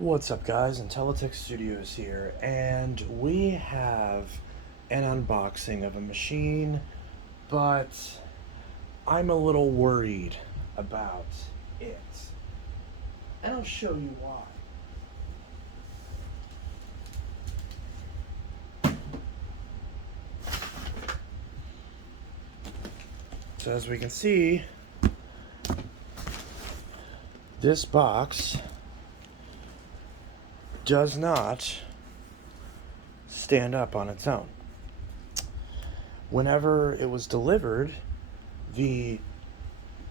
What's up, guys? Intellitech Studios here, and we have an unboxing of a machine, but I'm a little worried about it. And I'll show you why. So, as we can see, this box does not stand up on its own. Whenever it was delivered, the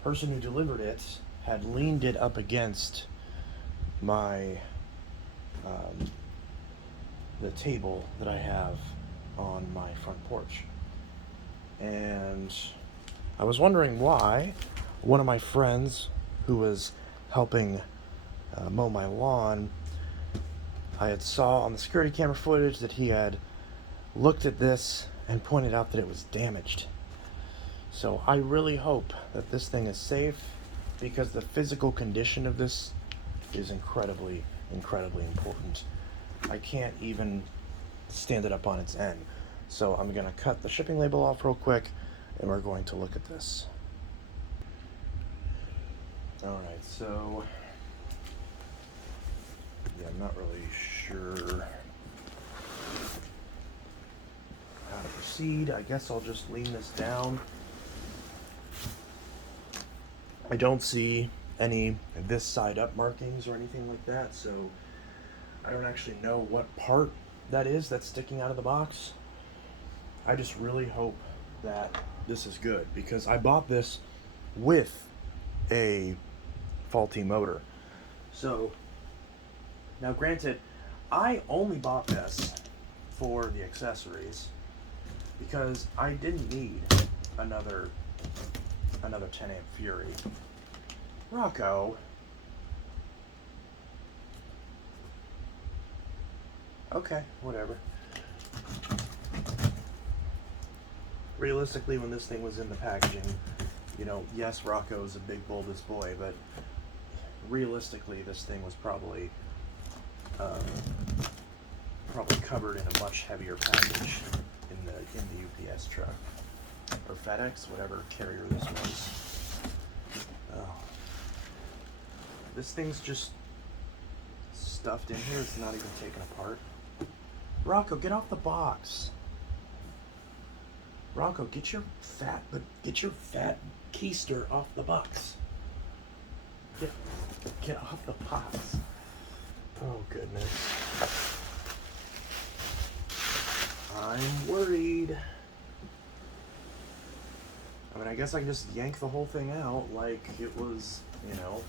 person who delivered it had leaned it up against my the table that I have on my front porch. And I was wondering why one of my friends who was helping mow my lawn, I had saw on the security camera footage that he had looked at this and pointed out that it was damaged. So I really hope that this thing is safe, because the physical condition of this is incredibly important. I can't even stand it up on its end. So I'm going to cut the shipping label off real quick, and we're going to look at this. Alright, so yeah, I'm not really sure how to proceed. I guess I'll just lean this down. I don't see any this side up markings or anything like that, so I don't actually know what part that is that's sticking out of the box. I just really hope that this is good, because I bought this with a faulty motor. So now, granted, I only bought this for the accessories because I didn't need another 10 amp Fury. Rocco. Okay, whatever. Realistically, when this thing was in the packaging, you know, yes, Rocco's a big bulbous boy, but realistically, this thing was probably covered in a much heavier package in the UPS truck or FedEx, whatever carrier this was. Oh. This thing's just stuffed in here. It's not even taken apart. Rocco, get off the box. Rocco, get your fat keister off the box. Get off the box. Oh, goodness. I'm worried. I mean, I guess I can just yank the whole thing out like it was, you know.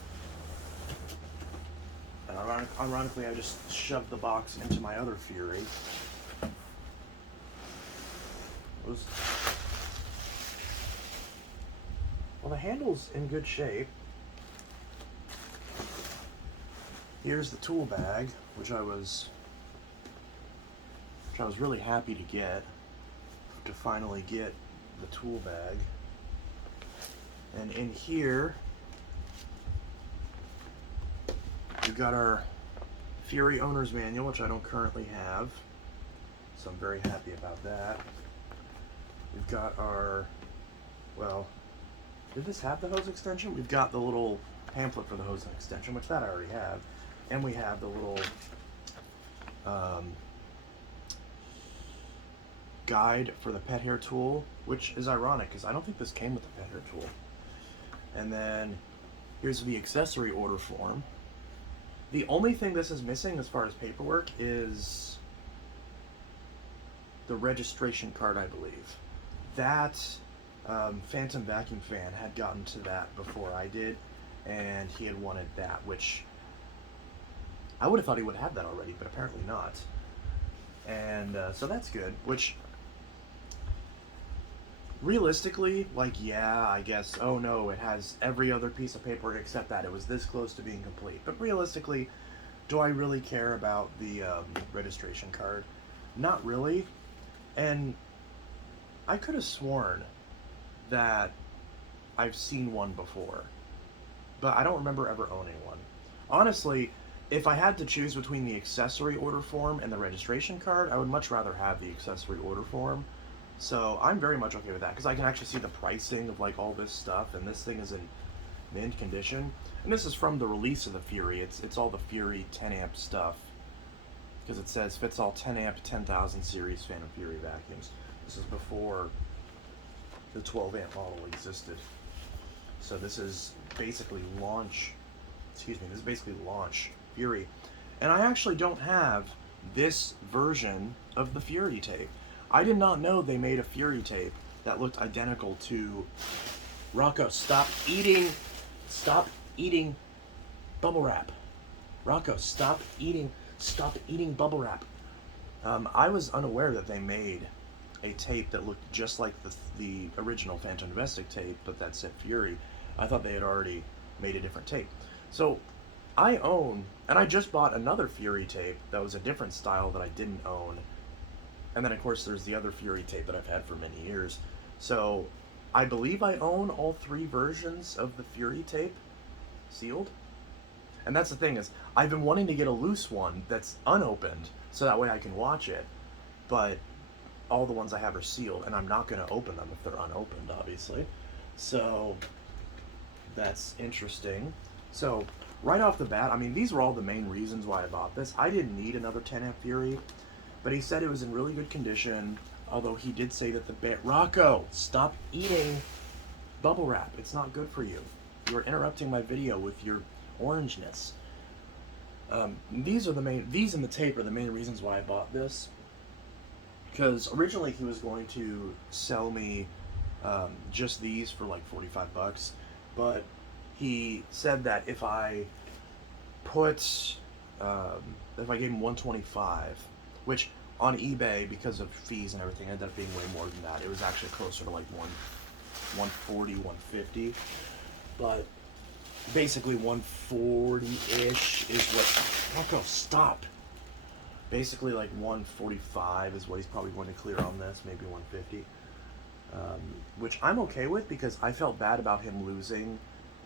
And ironically, I just shoved the box into my other Fury. Well, the handle's in good shape. Here's the tool bag, which I was really happy to finally get the tool bag. And in here, we've got our Fury owner's manual, which I don't currently have, so I'm very happy about that. We've got our, well, did this have the hose extension? We've got the little pamphlet for the hose extension, which that I already have. And we have the little guide for the pet hair tool, which is ironic because I don't think this came with the pet hair tool. And then here's the accessory order form. The only thing this is missing as far as paperwork is the registration card, I believe. That Fantom vacuum fan had gotten to that before I did, and he had wanted that, which I would have thought he would have that already, but apparently not. And so that's good, which realistically, like, yeah, I guess, oh no, it has every other piece of paperwork except that. It was this close to being complete. But realistically, do I really care about the registration card? Not really. And I could have sworn that I've seen one before, but I don't remember ever owning one. Honestly, If I had to choose between the accessory order form and the registration card, I would much rather have the accessory order form. So I'm very much okay with that because I can actually see the pricing of like all this stuff, and this thing is in mint condition. And this is from the release of the Fury. It's all the Fury 10 amp stuff because it says fits all 10 amp 10,000 series Phantom Fury vacuums. This is before the 12 amp model existed. So this is basically launch. Excuse me. This is basically launch Fury, and I actually don't have this version of the Fury tape. I did not know they made a Fury tape that looked identical to Rocco. Stop eating bubble wrap. Rocco, stop eating bubble wrap. I was unaware that they made a tape that looked just like the original Fantom Domestic tape, but that said Fury. I thought they had already made a different tape. So I own, and I just bought another Fury tape that was a different style that I didn't own. And then of course there's the other Fury tape that I've had for many years. So I believe I own all 3 versions of the Fury tape sealed. And that's the thing, is I've been wanting to get a loose one that's unopened so that way I can watch it. But all the ones I have are sealed, and I'm not going to open them if they're unopened, obviously. So that's interesting. So right off the bat, I mean, these were all the main reasons why I bought this. I didn't need another 10 amp Fury, but he said it was in really good condition, although he did say that the Rocco, stop eating bubble wrap. It's not good for you. You're interrupting my video with your orangeness. These in the tape are the main reasons why I bought this. Because originally he was going to sell me just these for like 45 bucks, but he said that if I gave him 125, which on eBay, because of fees and everything, ended up being way more than that. It was actually closer to like 140, 150, but basically 140-ish is what. Rocco, stop. Basically like 145 is what he's probably going to clear on this, maybe 150, which I'm okay with because I felt bad about him losing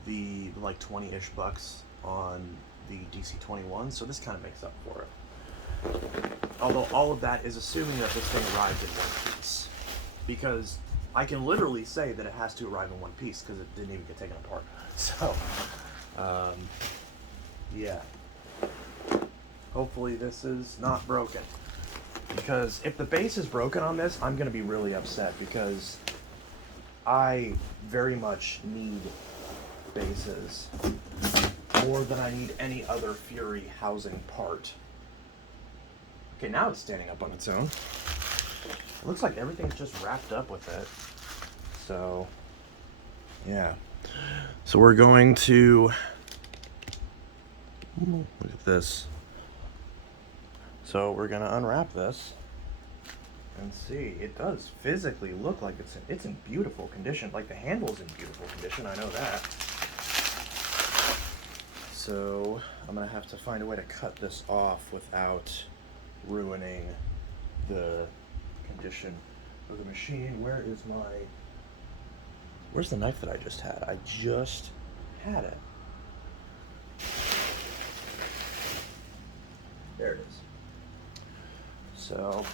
the like 20-ish bucks on the DC-21, so this kind of makes up for it. Although all of that is assuming that this thing arrived in one piece, because I can literally say that it has to arrive in one piece because it didn't even get taken apart. So, yeah. Hopefully this is not broken, because if the base is broken on this, I'm going to be really upset because I very much need bases more than I need any other Fury housing part. Okay, now it's standing up on its own. It looks like everything's just wrapped up with it. So, yeah. So we're going to look at this. So we're gonna unwrap this and see. It does physically look like it's in beautiful condition. Like the handle's in beautiful condition. I know that. So I'm gonna have to find a way to cut this off without ruining the condition of the machine. Where's the knife that I just had? I just had it. There it is. So,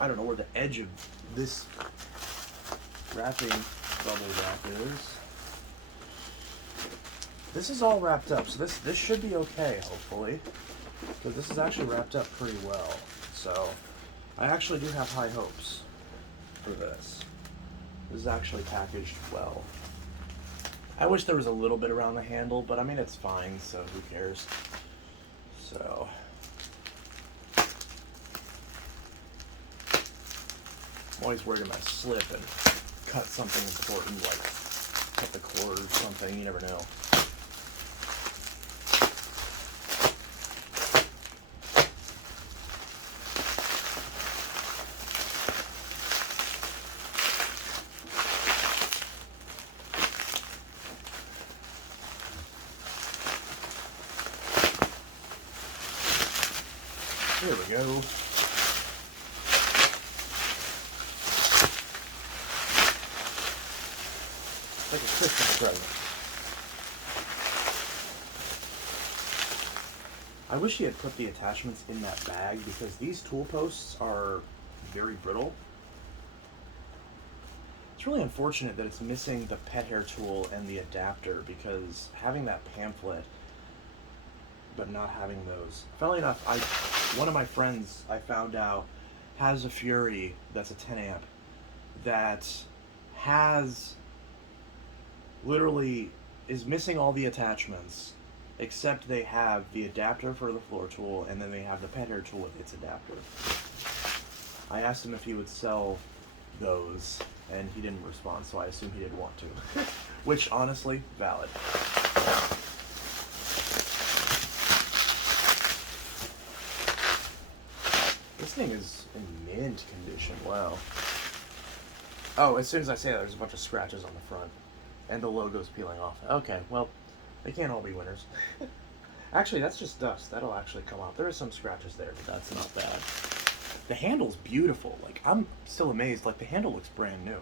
I don't know where the edge of this wrapping bubble wrap is. This is all wrapped up, so this should be okay, hopefully. Because this is actually wrapped up pretty well. So, I actually do have high hopes for this. This is actually packaged well. I wish there was a little bit around the handle, but I mean, it's fine, so who cares? So, I'm always worried I'm going to slip and cut something important, like cut the cord or something. You never know. There we go. Like a Christmas present. I wish he had put the attachments in that bag because these tool posts are very brittle. It's really unfortunate that it's missing the pet hair tool and the adapter, because having that pamphlet but not having those. Funnily enough, one of my friends, I found out, has a Fury that's a 10 amp that has literally is missing all the attachments, except they have the adapter for the floor tool, and then they have the pet hair tool with its adapter. I asked him if he would sell those, and he didn't respond, so I assume he didn't want to. Which, honestly, valid. This thing is in mint condition, wow. Oh, as soon as I say that, there's a bunch of scratches on the front. And the logo's peeling off. Okay, well, they can't all be winners. Actually, that's just dust. That'll actually come off. There are some scratches there, but that's not bad. The handle's beautiful. Like, I'm still amazed. Like, the handle looks brand new.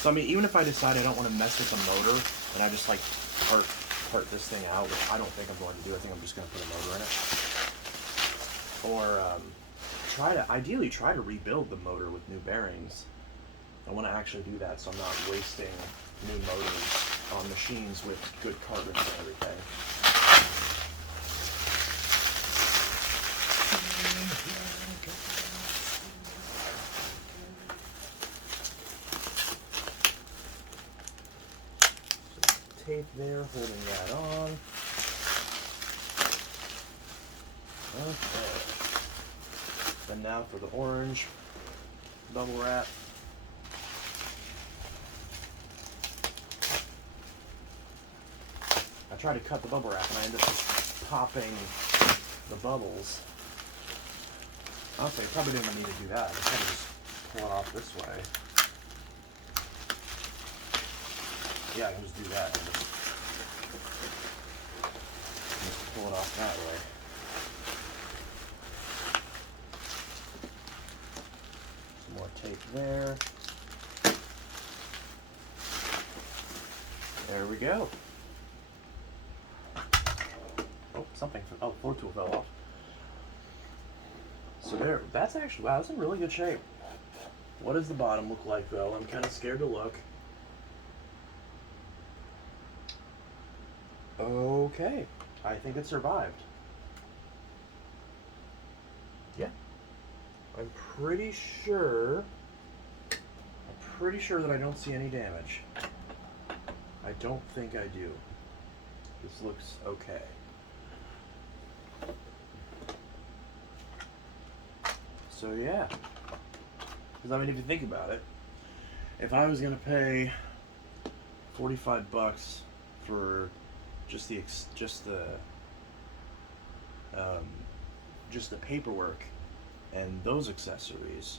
So, I mean, even if I decide I don't want to mess with the motor, and I just, like, part this thing out, which I don't think I'm going to do. I think I'm just going to put a motor in it. Or, ideally try to rebuild the motor with new bearings. I want to actually do that, so I'm not wasting new motors on machines with good cartridge and everything. So tape there, holding that on. Okay. And now for the orange bubble wrap. I tried to cut the bubble wrap and I ended up just popping the bubbles. Honestly, I probably didn't even need to do that. I could just pull it off this way. Yeah, I can just do that. Just pull it off that way. Some more tape there. There we go. Oh, floor tool fell off. So there, that's actually, wow, that's in really good shape. What does the bottom look like, though? I'm kind of scared to look. Okay, I think it survived. Yeah. I'm pretty sure that I don't see any damage. I don't think I do. This looks okay. So yeah, because I mean, if you think about it, if I was gonna pay $45 for just the paperwork and those accessories,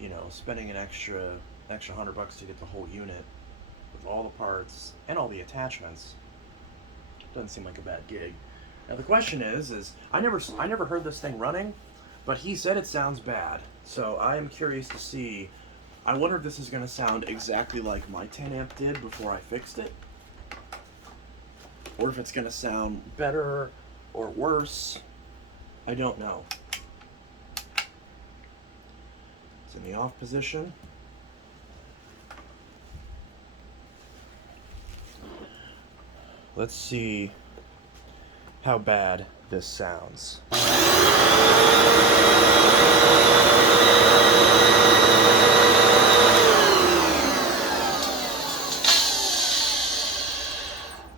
you know, spending an extra $100 to get the whole unit with all the parts and all the attachments, doesn't seem like a bad gig. Now the question is I never heard this thing running. But he said it sounds bad, so I am curious to see. I wonder if this is going to sound exactly like my 10 amp did before I fixed it. Or if it's going to sound better or worse. I don't know. It's in the off position. Let's see how bad this sounds.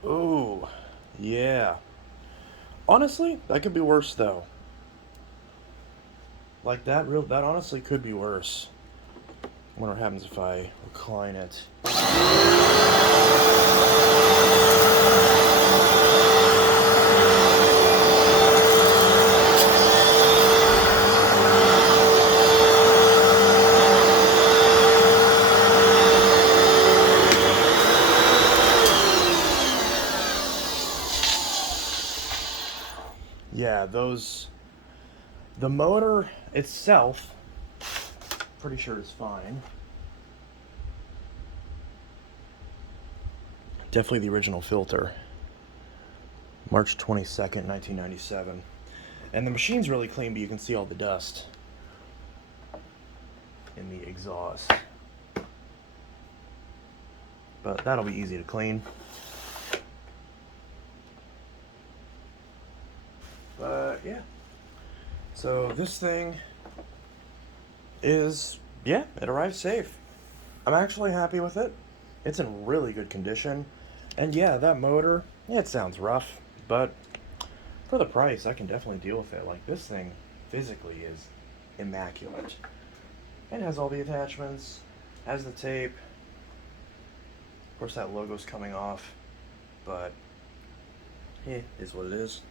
Oh, yeah. Honestly, that could be worse though. Like that honestly could be worse. I wonder what happens if I recline it. Yeah, the motor itself, pretty sure is fine. Definitely the original filter. March 22nd, 1997. And the machine's really clean, but you can see all the dust in the exhaust. But that'll be easy to clean. But yeah. So this thing is, yeah, it arrived safe. I'm actually happy with it. It's in really good condition. And yeah, that motor, it sounds rough, but for the price, I can definitely deal with it. Like, this thing physically is immaculate. It has all the attachments, has the tape. Of course, that logo's coming off, but it is what it is.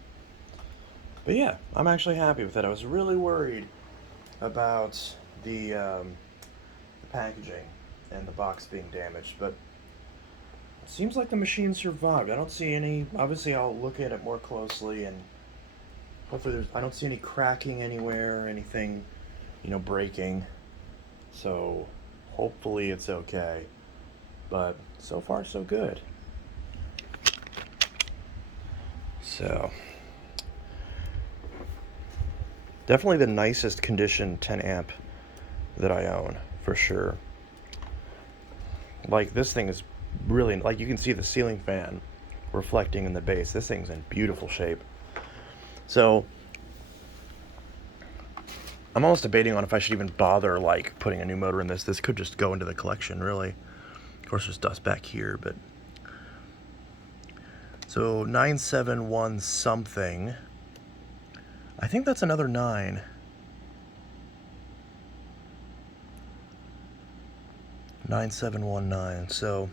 But yeah, I'm actually happy with it. I was really worried about the packaging and the box being damaged, but it seems like the machine survived. I don't see any. Obviously, I'll look at it more closely, and hopefully I don't see any cracking anywhere or anything, breaking. So hopefully it's okay. But so far, so good. So definitely the nicest condition 10 amp that I own, for sure. Like, this thing is really, like, you can see the ceiling fan reflecting in the base. This thing's in beautiful shape. So I'm almost debating on if I should even bother, like, putting a new motor in this. This could just go into the collection, really. Of course, there's dust back here, but so 971 something. I think that's another 9. 9719. So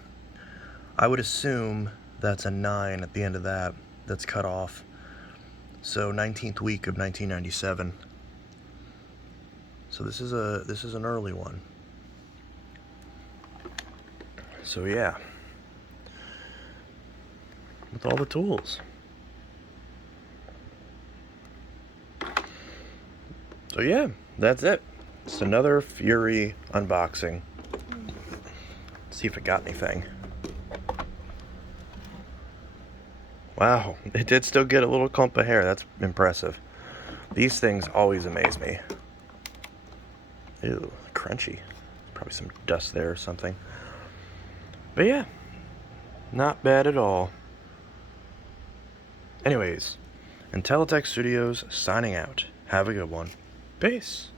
I would assume that's a 9 at the end of that. That's cut off. So 19th week of 1997. So this is an early one. So yeah, with all the tools. So yeah, that's it. It's another Fury unboxing. Let's see if it got anything. Wow, it did still get a little clump of hair. That's impressive. These things always amaze me. Ew, crunchy. Probably some dust there or something. But yeah, not bad at all. Anyways, Intellitech Studios signing out. Have a good one. Peace.